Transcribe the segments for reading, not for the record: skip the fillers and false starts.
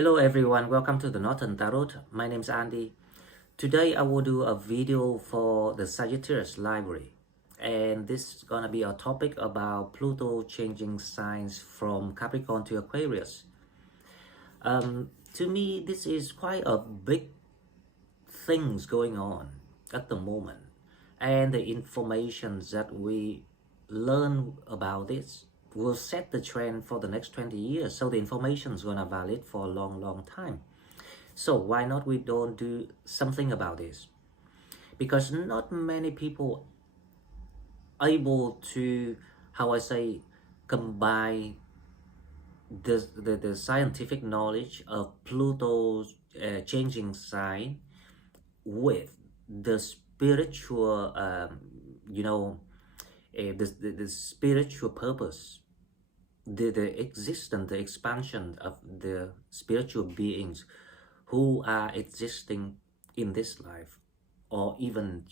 Hello everyone, welcome to the Northern Tarot. My name is Andy. Today I will do a video for the Sagittarius library, and this is gonna be a topic about Pluto changing signs from Capricorn to Aquarius. To me, this is quite a big things going on at the moment, and the information that we learn about this will set the trend for the next 20 years. So the information is gonna valid for a long time. So why not we don't do something about this? Because not many people able to, how I say, combine the scientific knowledge of Pluto's changing sign with the spiritual, the spiritual purpose, the existence, the expansion of the spiritual beings who are existing in this life, or even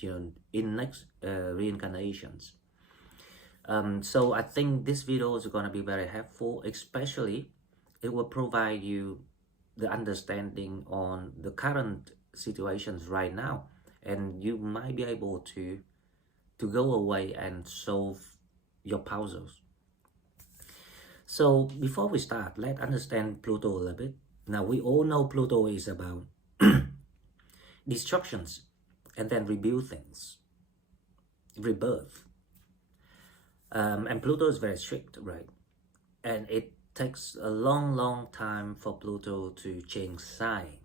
in next reincarnations. So I think this video is going to be very helpful, especially it will provide you the understanding on the current situations right now, and you might be able to go away and solve your puzzles. So before we start, let's understand Pluto a little bit. Now we all know Pluto is about destructions and then rebuild things, rebirth. And Pluto is very strict, right? And it takes a long time for Pluto to change sign.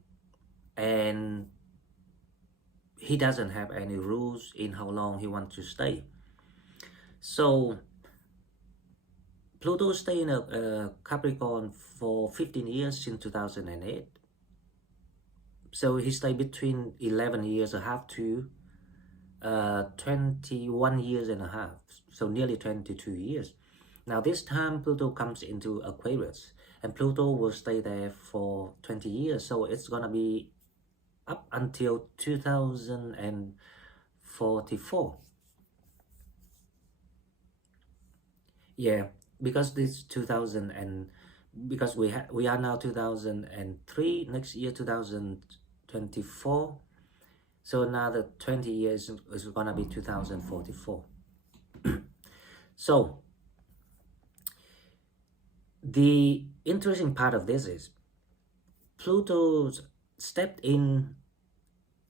And he doesn't have any rules in how long he wants to stay. So Pluto stayed in a Capricorn for 15 years since 2008. So he stayed between 11 years and a half to 21 years and a half. So nearly 22 years. Now this time Pluto comes into Aquarius, and Pluto will stay there for 20 years. So it's gonna be up until 2044. Yeah, because this 2000 and because we are now 2003, next year 2024, so another 20 years is gonna be 2044. So the interesting part of this is Pluto stepped in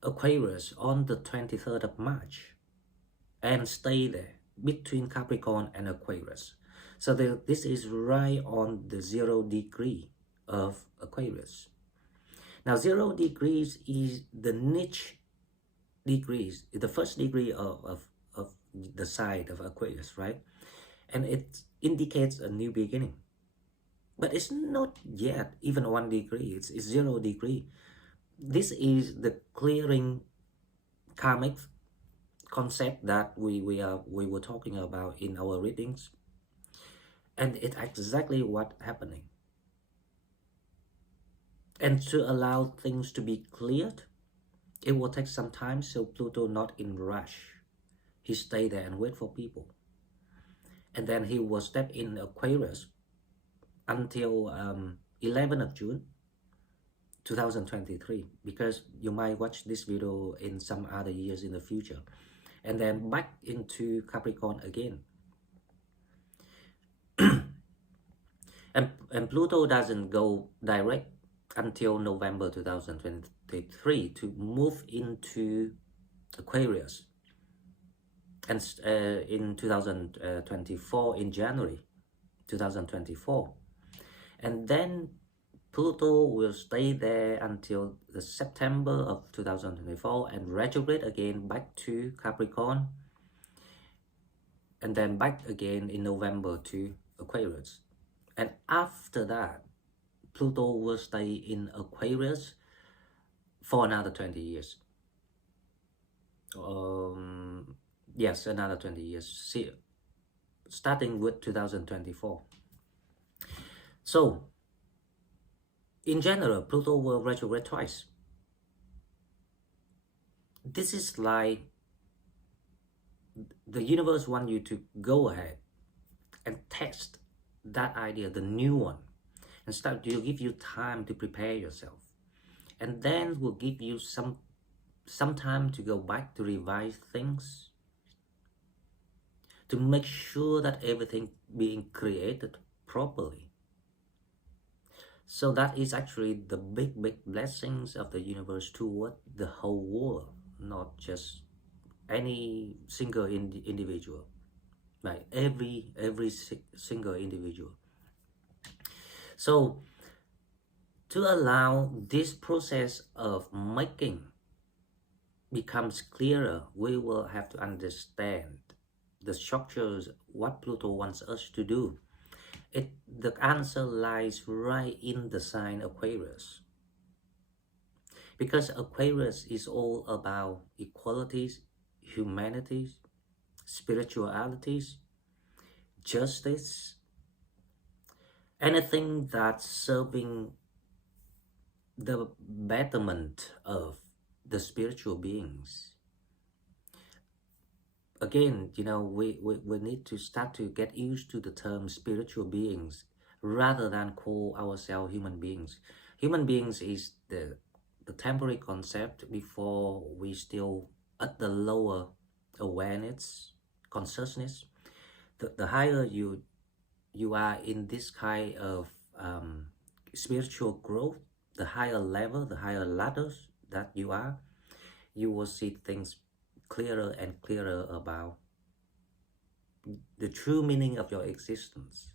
Aquarius on the 23rd of March and stayed there between Capricorn and Aquarius. So this is right on the 0 degree of Aquarius. Now 0 degrees is the niche degrees, the first degree of the side of Aquarius, right? And it indicates a new beginning. But it's not yet even 1 degree, it's 0 degree. This is the clearing karmic concept that we were talking about in our readings, and it's exactly what's happening. And to allow things to be cleared, it will take some time. So Pluto not in rush, he stay there and wait for people, and then he will step in Aquarius until 11th of June 2023, because you might watch this video in some other years in the future, and then back into Capricorn again. and Pluto doesn't go direct until November 2023 to move into Aquarius, and in 2024, in January 2024, and then Pluto will stay there until the September of 2024 and retrograde again back to Capricorn, and then back again in November to Aquarius. And after that, Pluto will stay in Aquarius for another 20 years. Yes, another 20 years. See, starting with 2024. So in general, Pluto will retrograde twice. This is like the universe wants you to go ahead and test that idea, the new one, and start to give you time to prepare yourself, and then will give you some time to go back to revise things, to make sure that everything being created properly. So that is actually the big blessings of the universe toward the whole world, not just any single individual, right? Every single individual. So to allow this process of making becomes clearer, we will have to understand the structures, what Pluto wants us to do. The answer lies right in the sign Aquarius. Because Aquarius is all about equalities, humanities, spiritualities, justice, anything that's serving the betterment of the spiritual beings. Again, we need to start to get used to the term spiritual beings rather than call ourselves human beings. Human beings is the temporary concept before we still at the lower awareness, consciousness. The higher you are in this kind of spiritual growth, the higher level, the higher ladders that you are, you will see things clearer and clearer about the true meaning of your existence,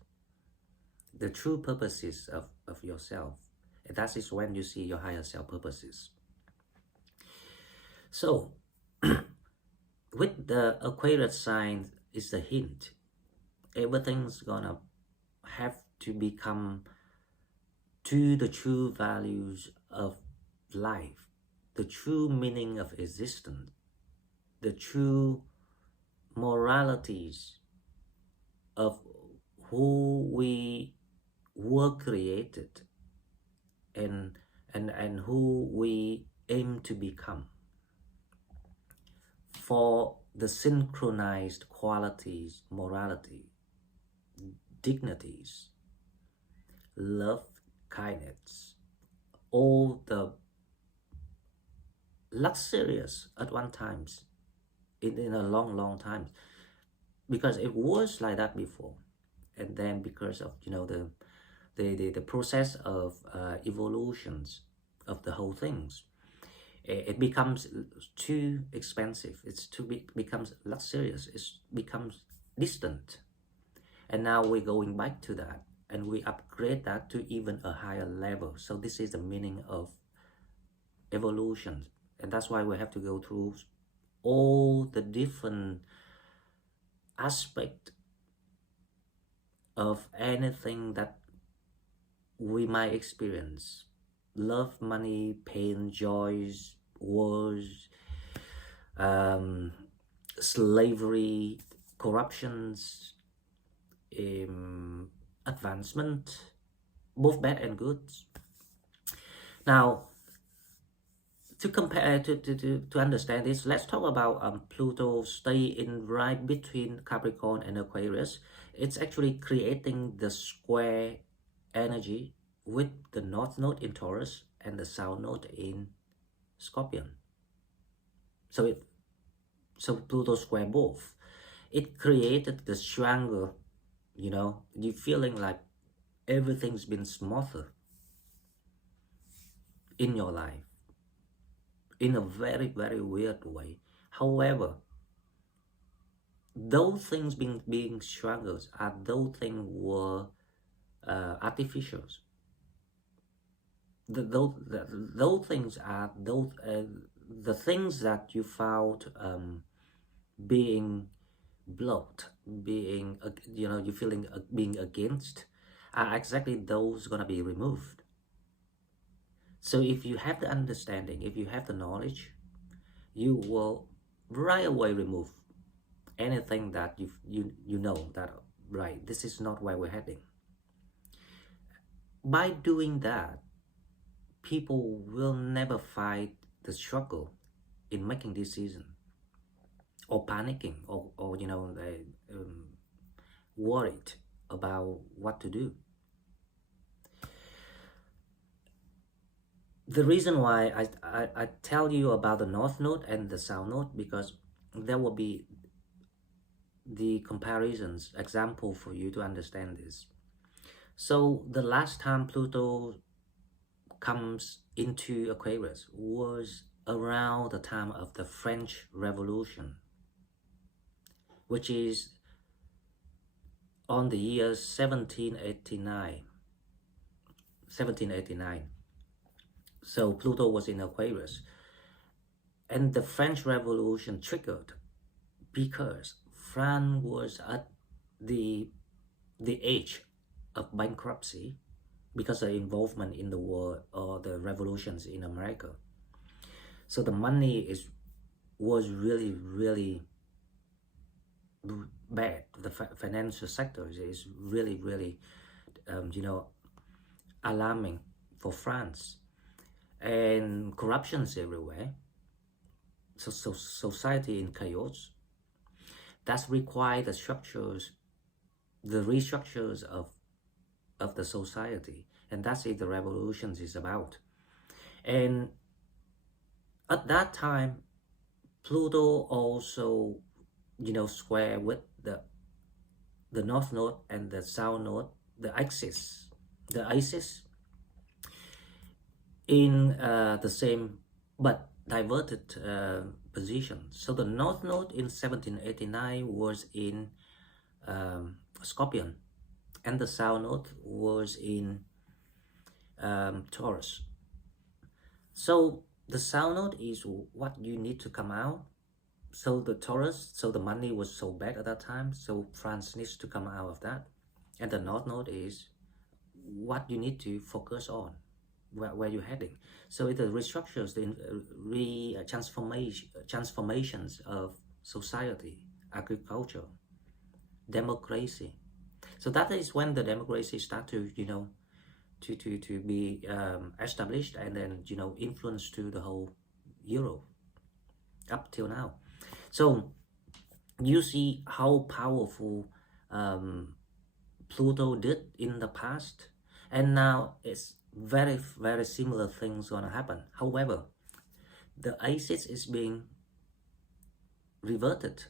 the true purposes of yourself. And that is when you see your higher self purposes. So, with the Aquarius sign is the hint. Everything's gonna have to become to the true values of life, the true meaning of existence, the true moralities of who we were created and who we aim to become, for the synchronized qualities, morality, dignities, love, kindness, all the luxurious at one times in a long time, because it was like that before, and then because of the process of evolutions of the whole things, it becomes too expensive, becomes luxurious, it becomes distant, and now we're going back to that and we upgrade that to even a higher level. So this is the meaning of evolution, and that's why we have to go through all the different aspect of anything that we might experience: love, money, pain, joys, wars, slavery, corruptions, advancement, both bad and good. Now, to compare, to understand this, let's talk about Pluto stay in right between Capricorn and Aquarius. It's actually creating the square energy with the North Node in Taurus and the South Node in Scorpion. So Pluto square both. It created the stronger, you feeling like everything's been smoother in your life in a very weird way. However, those things being struggles are those things were artificial. Those things are the things that you found being blocked, being you feeling being against, are exactly those gonna be removed. So if you have the understanding, if you have the knowledge, you will right away remove anything that you know that, right, this is not where we're heading. By doing that, people will never fight the struggle in making decision, or panicking, or worried about what to do. The reason why I tell you about the North Node and the South Node, because there will be the comparisons example for you to understand this. So the last time Pluto comes into Aquarius was around the time of the French Revolution, which is on the year 1789. 1789. So Pluto was in Aquarius. And the French Revolution triggered because France was at the age of bankruptcy because of involvement in the war or the revolutions in America. So the money was really bad. The financial sector is really alarming for France, and corruptions everywhere. So society in chaos. That's require the structures, the restructures of the society, and that's what the revolutions is about. And at that time, Pluto also, square with the North Node and the South Node, the axis, in the same but diverted position. So the North Node in 1789 was in Scorpion, and the South Node was in Taurus. So the South Node is what you need to come out. So the Taurus, so the money was so bad at that time, so France needs to come out of that. And the North Node is what you need to focus on, where you're heading. So it restructures the transformations of society, agriculture, democracy. So that is when the democracy start to to be established, and then influence to the whole Europe up till now. So you see how powerful Pluto did in the past, and now it's very similar things gonna happen. However, the axis is being reverted,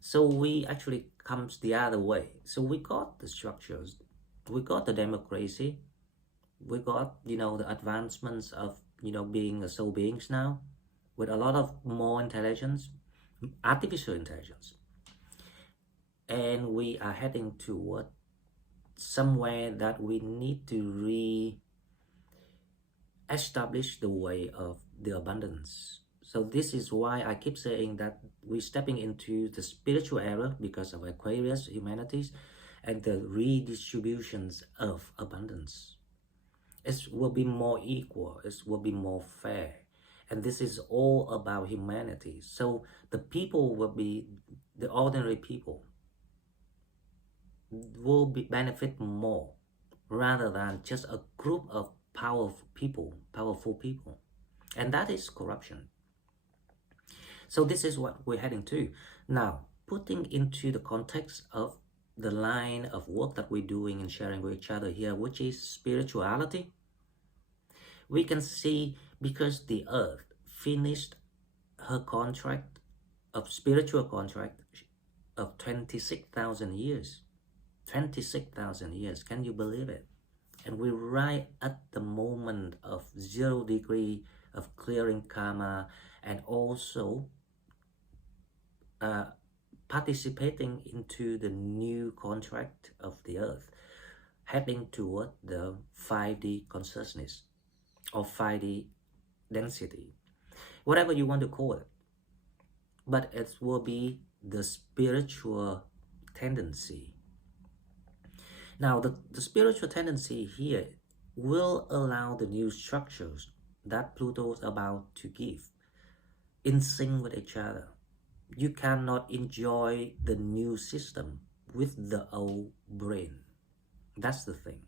so we actually comes the other way. So we got the structures, we got the democracy, we got the advancements of being soul beings now, with a lot of more intelligence, artificial intelligence, and we are heading toward somewhere that we need to re-establish the way of the abundance. So this is why I keep saying that we're stepping into the spiritual era because of Aquarius, humanities, and the redistributions of abundance. It will be more equal, it will be more fair. And this is all about humanity. So the people will be, the ordinary people will benefit more rather than just a group of powerful people. And that is corruption. So this is what we're heading to. Now, putting into the context of the line of work that we're doing and sharing with each other here, which is spirituality, we can see because the earth finished her contract of spiritual contract of 26,000 years. 26,000 years, can you believe it? And we're right at the moment of 0 degree of clearing karma, and also participating into the new contract of the earth, heading toward the 5D consciousness or 5D density, whatever you want to call it. But it will be the spiritual tendency. Now, the spiritual tendency here will allow the new structures that Pluto is about to give in sync with each other. You cannot enjoy the new system with the old brain. That's the thing.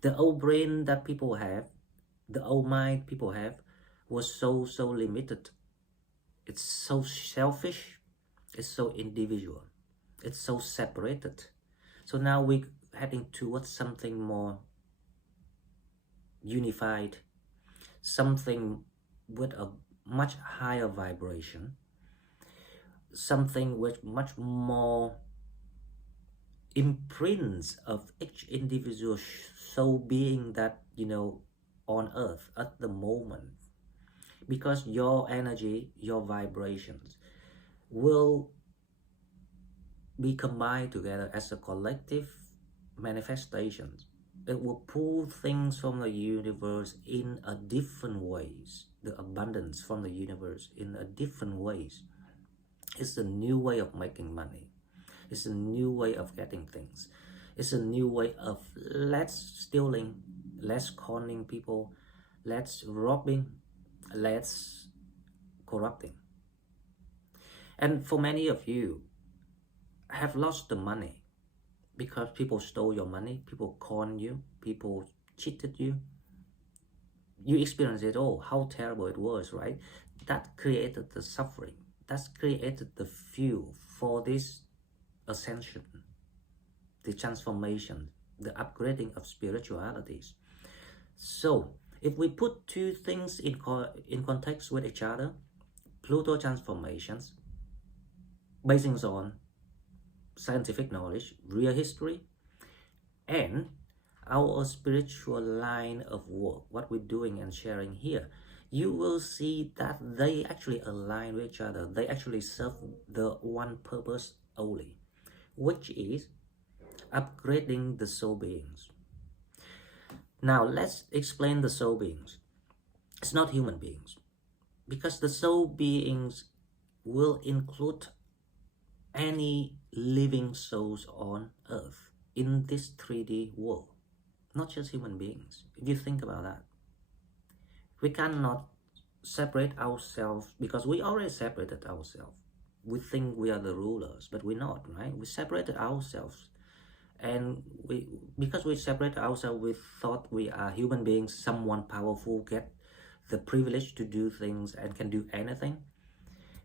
The old brain that people have, the old mind people have, was so limited. It's so selfish, it's so individual, it's so separated. So now we're heading towards something more, unified, something with a much higher vibration, something with much more imprints of each individual soul being that, on earth at the moment. Because your energy, your vibrations will be combined together as a collective manifestation. It will pull things from the universe in a different ways, the abundance from the universe in a different ways. It's a new way of making money. It's a new way of getting things. It's a new way of less stealing, less conning people, less robbing, less corrupting. And for many of you have lost the money because people stole your money, people con you, people cheated you. You experienced it all, how terrible it was, right? That created the suffering. That's created the fuel for this ascension, the transformation, the upgrading of spiritualities. So if we put two things in context with each other, Pluto transformations, based on scientific knowledge, real history, and our spiritual line of work, what we're doing and sharing here, you will see that they actually align with each other. They actually serve the one purpose only, which is upgrading the soul beings. Now let's explain the soul beings. It's not human beings, because the soul beings will include any living souls on earth in this 3D world, not just human beings. If you think about that, we cannot separate ourselves, because we already separated ourselves. We think we are the rulers, but we're not, right? We separated ourselves, and because we separated ourselves, we thought we are human beings, someone powerful, get the privilege to do things and can do anything.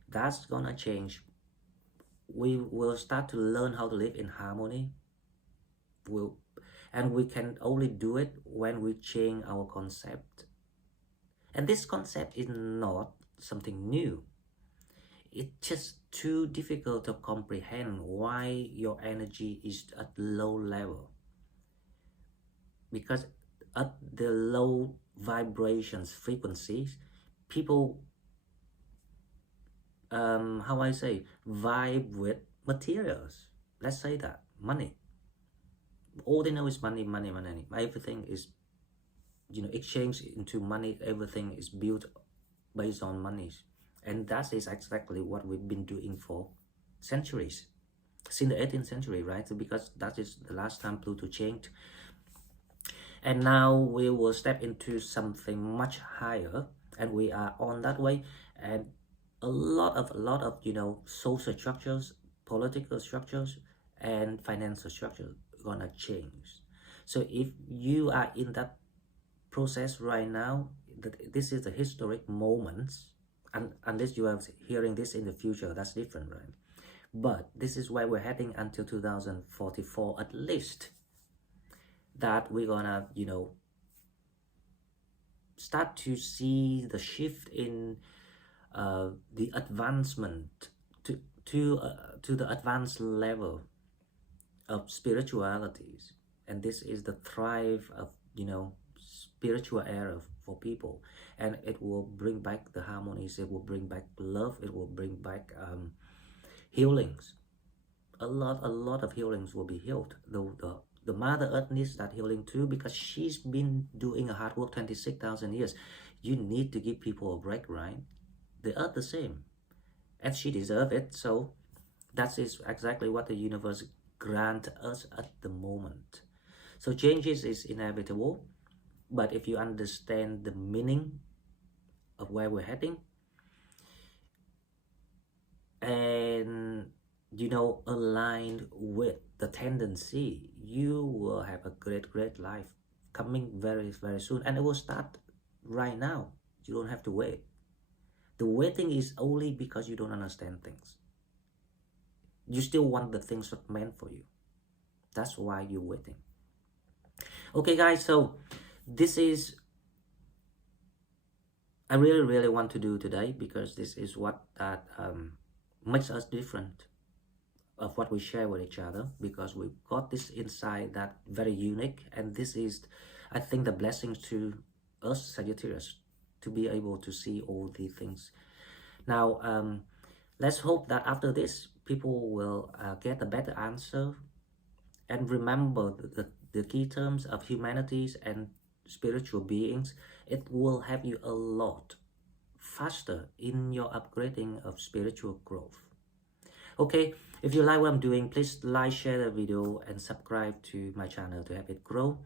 That's gonna change. We will start to learn how to live in harmony. And we can only do it when we change our concept. And this concept is not something new. It's just too difficult to comprehend why your energy is at low level. Because at the low vibrations, frequencies, people, how I say, vibe with materials. Let's say that, money. All they know is money, money, money. Everything is, exchanged into money. Everything is built based on money. And that is exactly what we've been doing for centuries, since the 18th century, right? Because that is the last time Pluto changed. And now we will step into something much higher, and we are on that way. And a lot of social structures, political structures, and financial structures gonna change. So if you are in that process right now, this is a historic moment. And unless you are hearing this in the future, that's different, right? But this is where we're heading until 2044 at least, that we're gonna start to see the shift in the advancement to the advanced level of spiritualities. And this is the thrive of spiritual era for people, and it will bring back the harmonies, it will bring back love, it will bring back healings. A lot of healings will be healed. The Mother Earth needs that healing too, because she's been doing a hard work 26,000 years. You need to give people a break, right? The Earth the same, and she deserves it. So that is exactly what the universe grant us at the moment. So changes is inevitable, but if you understand the meaning of where we're heading, and aligned with the tendency, you will have a great life coming very soon. And it will start right now. You don't have to wait. The waiting is only because you don't understand things. You still want the things that meant for you. That's why you're waiting. Okay guys, so this is I really want to do today, because this is what that makes us different of what we share with each other, because we've got this insight that very unique, and this is, I think, the blessings to us Sagittarius, to be able to see all the things. Now let's hope that after this people will get a better answer and remember the key terms of humanities and spiritual beings. It will help you a lot faster in your upgrading of spiritual growth. Okay, if you like what I'm doing, please like, share the video, and subscribe to my channel to help it grow.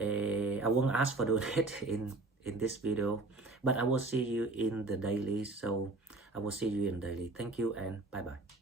I won't ask for donate in this video, but I will see you in the daily. So I will see you in daily. Thank you and bye bye.